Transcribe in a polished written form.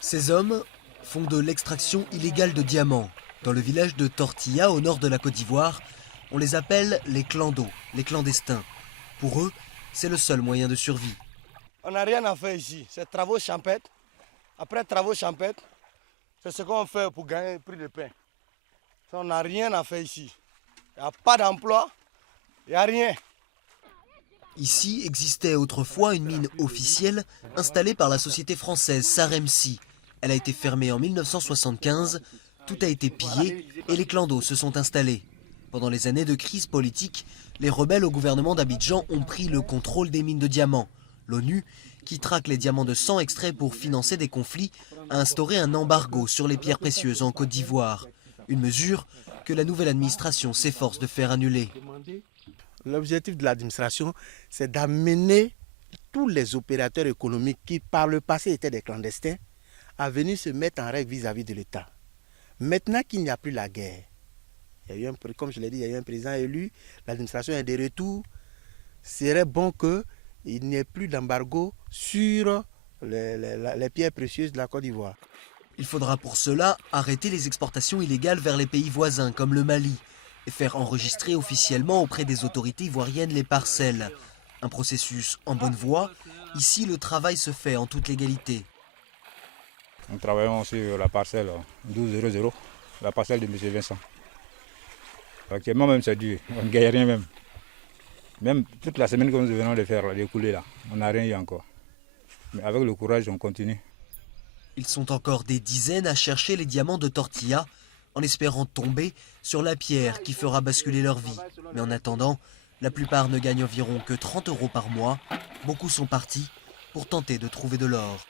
Ces hommes font de l'extraction illégale de diamants. Dans le village de Tortilla, au nord de la Côte d'Ivoire, on les appelle les clandos, les clandestins. Pour eux, c'est le seul moyen de survie. On n'a rien à faire ici, c'est travaux champêtres. Après travaux champêtres, c'est ce qu'on fait pour gagner le prix de pain. On n'a rien à faire ici. Il n'y a pas d'emploi, il n'y a rien. Ici existait autrefois une mine officielle installée par la société française Saremsi. Elle a été fermée en 1975, tout a été pillé et les clandos se sont installés. Pendant les années de crise politique, les rebelles au gouvernement d'Abidjan ont pris le contrôle des mines de diamants. L'ONU, qui traque les diamants de sang extraits pour financer des conflits, a instauré un embargo sur les pierres précieuses en Côte d'Ivoire. Une mesure que la nouvelle administration s'efforce de faire annuler. L'objectif de l'administration, c'est d'amener tous les opérateurs économiques qui par le passé étaient des clandestins à venir se mettre en règle vis-à-vis de l'État. Maintenant qu'il n'y a plus la guerre, comme je l'ai dit, il y a eu un président élu, l'administration est de retour, il serait bon qu'il n'y ait plus d'embargo sur les pierres précieuses de la Côte d'Ivoire. Il faudra pour cela arrêter les exportations illégales vers les pays voisins comme le Mali et faire enregistrer officiellement auprès des autorités ivoiriennes les parcelles. Un processus en bonne voie. Ici, le travail se fait en toute légalité. Nous travaillons sur la parcelle 1200, la parcelle de M. Vincent. Actuellement même c'est dur, on ne gagne rien même. Même toute la semaine que nous venons de faire, d'écouler là, on n'a rien eu encore. Mais avec le courage, on continue. Ils sont encore des dizaines à chercher les diamants de Tortilla, en espérant tomber sur la pierre qui fera basculer leur vie. Mais en attendant, la plupart ne gagnent environ que 30 € par mois. Beaucoup sont partis pour tenter de trouver de l'or.